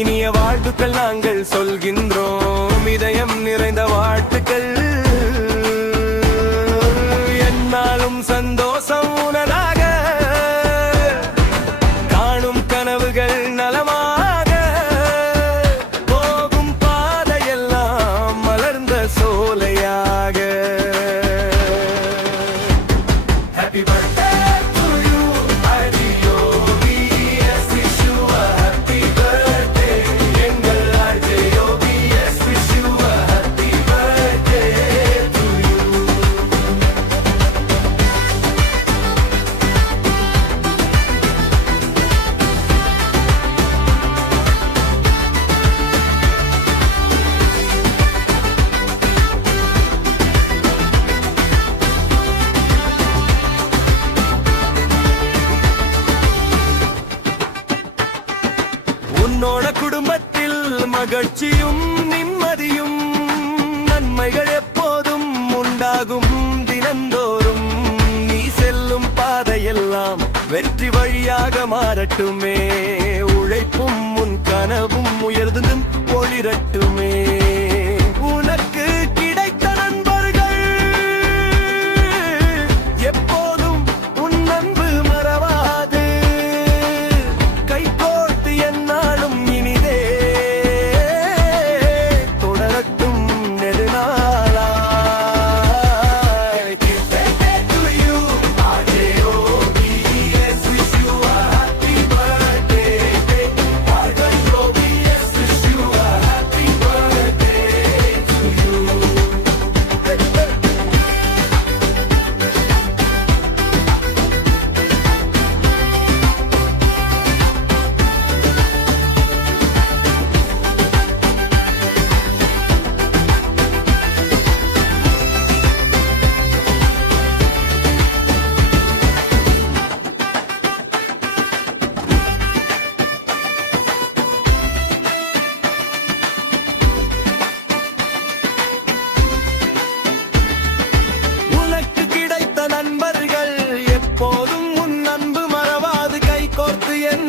இனிய வாழ்த்துக்கள் நாங்கள் சொல்கின்றோம், இதயம் நிறைந்த வாழ்த்துக்கள். என்னாலும் சந்தோஷம் உனதாக, காணும் கனவுகள் நலமாக, போகும் பாதையெல்லாம் மலர்ந்த சோலையாக. Happy birthday to you, RJOBS, wish you a happy birthday. எங்கள் RJOBS, wish you a happy birthday to you. உன்னோட குடும்பத்தில் மகிழ்ச்சியும் நிம்மதியும் நன்மைகள் எப்போதும் உண்டாகும் தினந்தோறும். நீ செல்லும் பாதையெல்லாம் வெற்றி வழியாக மாறட்டுமே, உழைப்பும் உன் கனவும் உயர்ந்தும் ஒளிரட்டுமே. உனக்கு கிடைத்த நண்பர்கள் எப்போதும் உன் அன்பு மறவாது, கைகோர்த்து என்னாலும் இனிதே தொடரட்டும் நெடுநாளாய். Birthday to you, RJOBS, wish you a happy birthday. RJOBS, wish you a happy birthday to you. உனக்கு கிடைத்த நண்பர்கள் எப்போதும் உன் அன்பு மறவாது, கைகோர்த்து என்